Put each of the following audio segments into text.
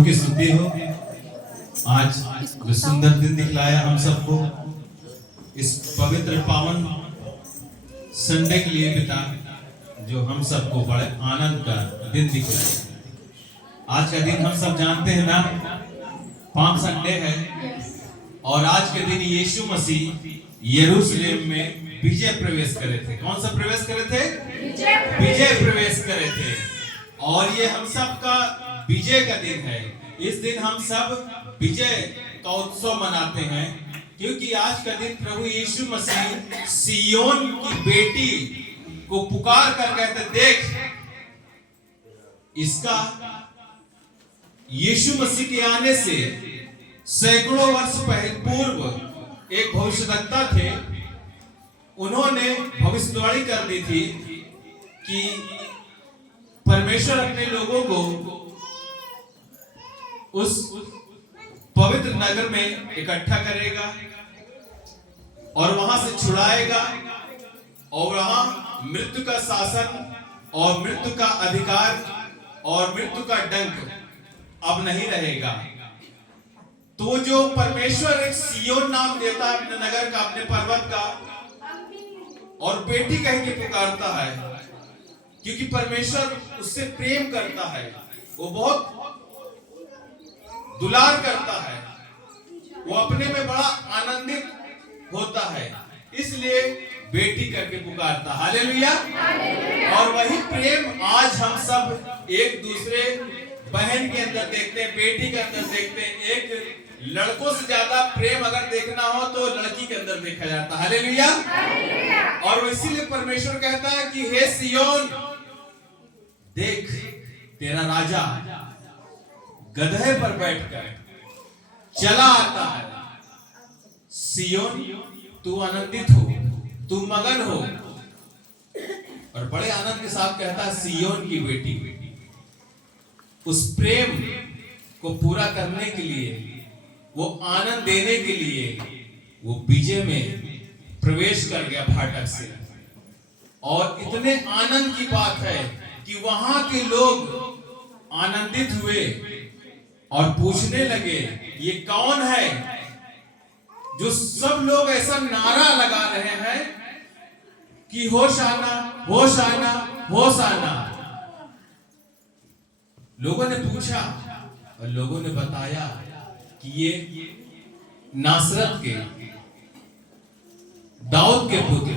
प्रभु की स्तुति हो। आज जो सुंदर दिन दिखलाया हम सबको, इस पवित्र पावन संडे के लिए पिता, जो हम सबको बड़े आनंद का दिन दिखलाया। आज का दिन हम सब जानते हैं ना, पाम संडे है। और आज के दिन यीशु मसीह यरूशलेम में विजय प्रवेश करे थे। कौन सा प्रवेश करे थे? विजय प्रवेश करे थे। और ये हम सब का विजय का दिन है। इस दिन हम सब विजय का उत्सव मनाते हैं, क्योंकि आज का दिन प्रभु यीशु मसीह सियोन की बेटी को पुकार कर कहते, देख, इसका यीशु मसीह के आने से सैकड़ों वर्ष पूर्व एक भविष्यवक्ता थे। उन्होंने भविष्यवाणी कर दी थी कि परमेश्वर अपने लोगों को उस पवित्र नगर में इकट्ठा करेगा और वहां से छुड़ाएगा, और वहां मृत्यु का शासन और मृत्यु का अधिकार और मृत्यु का डंक अब नहीं रहेगा। तो जो परमेश्वर एक सियोन नाम देता है अपने नगर का, अपने पर्वत का, और बेटी कह के पुकारता है, क्योंकि परमेश्वर उससे प्रेम करता है, वो बहुत दुलार करता है, वो अपने में बड़ा आनंदित होता है, इसलिए बेटी करके पुकारता। हालेलुया। और वही प्रेम आज हम सब एक दूसरे बहन के अंदर देखते हैं, बेटी के अंदर देखते हैं। एक लड़कों से ज्यादा प्रेम अगर देखना हो तो लड़की के अंदर देखा जाता है। हालेलुया। और इसीलिए परमेश्वर कहता है कि हे सियोन, देख, तेरा राजा गधे पर बैठकर चला आता है। सियोन, तू आनंदित हो, तू मगन हो। और बड़े आनंद के साथ कहता है, सियोन की बेटी। उस प्रेम को पूरा करने के लिए, वो आनंद देने के लिए, वो विजय में प्रवेश कर गया फाटक से। और इतने आनंद की बात है कि वहां के लोग आनंदित हुए और पूछने लगे, ये कौन है जो सब लोग ऐसा नारा लगा रहे हैं कि होशाना, होशाना, होशाना। लोगों ने पूछा और लोगों ने बताया कि ये नासरत के दाऊद के पुत्र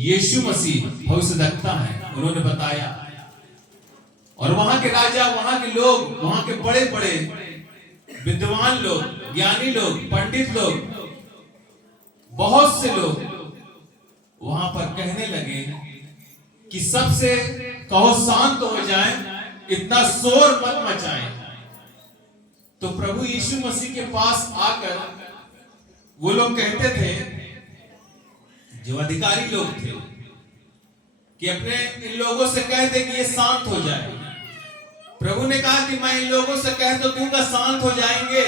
यीशु मसीह भविष्यद्वक्ता है। उन्होंने बताया, और वहां के राजा, वहां के लोग, वहां के बड़े बड़े विद्वान लोग, ज्ञानी लोग, पंडित लोग, बहुत से लोग वहां पर कहने लगे कि सबसे कहो शांत हो जाए, इतना शोर मत मचाएं। तो प्रभु यीशु मसीह के पास आकर वो लोग कहते थे, जो अधिकारी लोग थे, कि अपने इन लोगों से कह दे कि ये शांत हो जाए। प्रभु ने कहा कि मैं इन लोगों से कह तो दूंगा, शांत हो जाएंगे,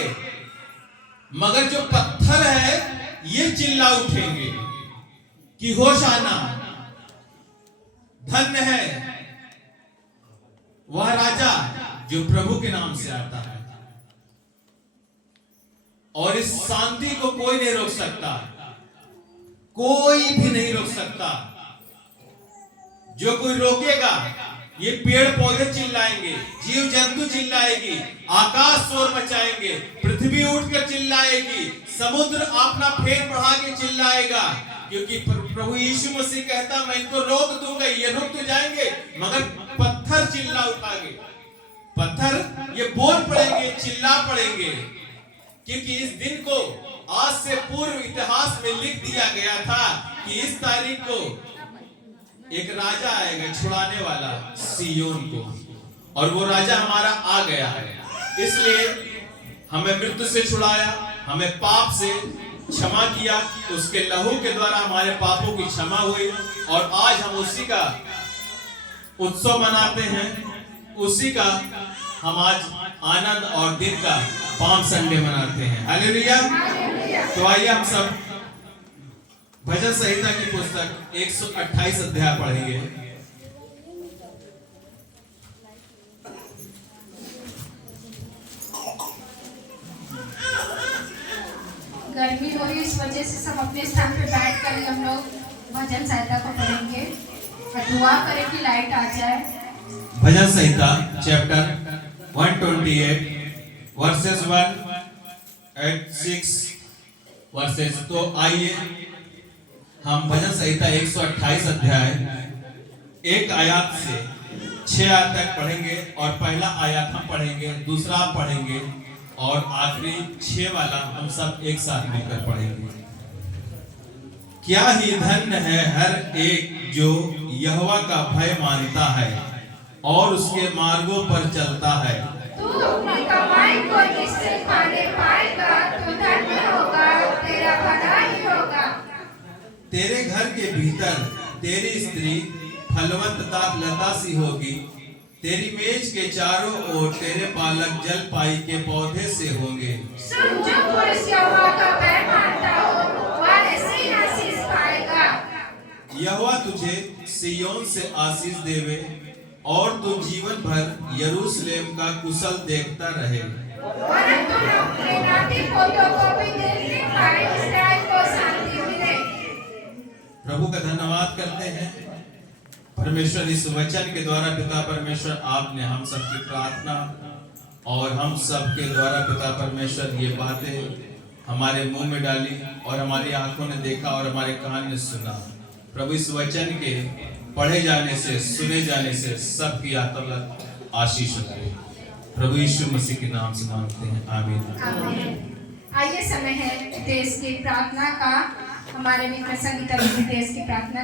मगर जो पत्थर है ये चिल्ला उठेंगे कि होशाना, धन्य है वह राजा जो प्रभु के नाम से आता है। और इस शांति को कोई नहीं रोक सकता, कोई भी नहीं रोक सकता। जो कोई रोकेगा, ये पेड़ पौधे चिल्लाएंगे, जीव जंतु चिल्लाएगी, आकाश शोर मचाएंगे, पृथ्वी उठकर चिल्लाएगी, समुद्र अपना फेर बढ़ा के चिल्लाएगा, क्योंकि प्रभु यीशु मसीह कहता, मैं इनको रोक दूंगा, ये रुक तो जाएंगे, मगर पत्थर चिल्ला उठाएंगे, पत्थर ये बोल पड़ेंगे, चिल्ला पड़ेंगे। क्योंकि इस दिन को आज से पूर्व इतिहास में लिख दिया गया था कि इस तारीख को एक राजा आएगा छुड़ाने वाला सियोन को, और वो राजा हमारा आ गया है। इसलिए हमें मृत्यु से छुड़ाया, हमें पाप से क्षमा किया, उसके लहू के द्वारा हमारे पापों की क्षमा हुई, और आज हम उसी का उत्सव मनाते हैं, उसी का हम आज आनंद और दिन का पाम संडे मनाते हैं। हालेलुया। तो आइए हम सब भजन संहिता की पुस्तक 128 अध्याय पढ़ेंगे। गर्मी हो रही है, इस वजह से सब अपने स्थान पे बैठ कर हम लोग भजन संहिता को पढ़ेंगे और दुआ करें कि लाइट आ जाए। भजन संहिता चैप्टर 128 वर्सेस 1 and 6 वर्सेस। तो आइए हम भजन संहिता 128 अध्याय 1 आयत से 6 आयत तक पढ़ेंगे और पहला आयत हम पढ़ेंगे, दूसरा आप पढ़ेंगे और आखिरी 6 वाला हम सब एक साथ मिलकर पढ़ेंगे। क्या ही धन्य है हर एक जो यहोवा का भय मानता है और उसके मार्गों पर चलता है। तू अपनी कमाई को जिससे खाने पाएगा तो धन्य होगा, तेरा भला ही होगा। तेरे घर के भीतर तेरी स्त्री फलवंत लता सी होगी, तेरी मेज के चारों ओर तेरे बालक जलपाई के पौधे से होंगे। सुन, जो पुरुष यहोवा का भय मानता हो वह ऐसी आशीष पाएगा। यहोवा तुझे सिय्योन से आशीष देवे और तू जीवन भर यरूशलेम का कुशल देखता रहे। परंतु अपने नाती पोतों को भी देखने पाए, इस्राएल को शांति मिले। प्रभु का धन्यवाद करते हैं परमेश्वर, इस वचन के द्वारा पिता परमेश्वर आपने हम सबकी प्रार्थना और हम सब के द्वारा पिता परमेश्वर ये बातें हमारे मुंह में डाली और हमारी आंखों ने देखा और हमारे कान ने सुना। प्रभु इस वचन के पढ़े जाने से, सुने जाने से सबकी आत्मा आशीष हो। प्रभु यीशु मसीह के नाम से मांगते हैं, आमीन। आइए समय है देश की प्रार्थना का। हमारे मित्र संगीता देश की प्रार्थना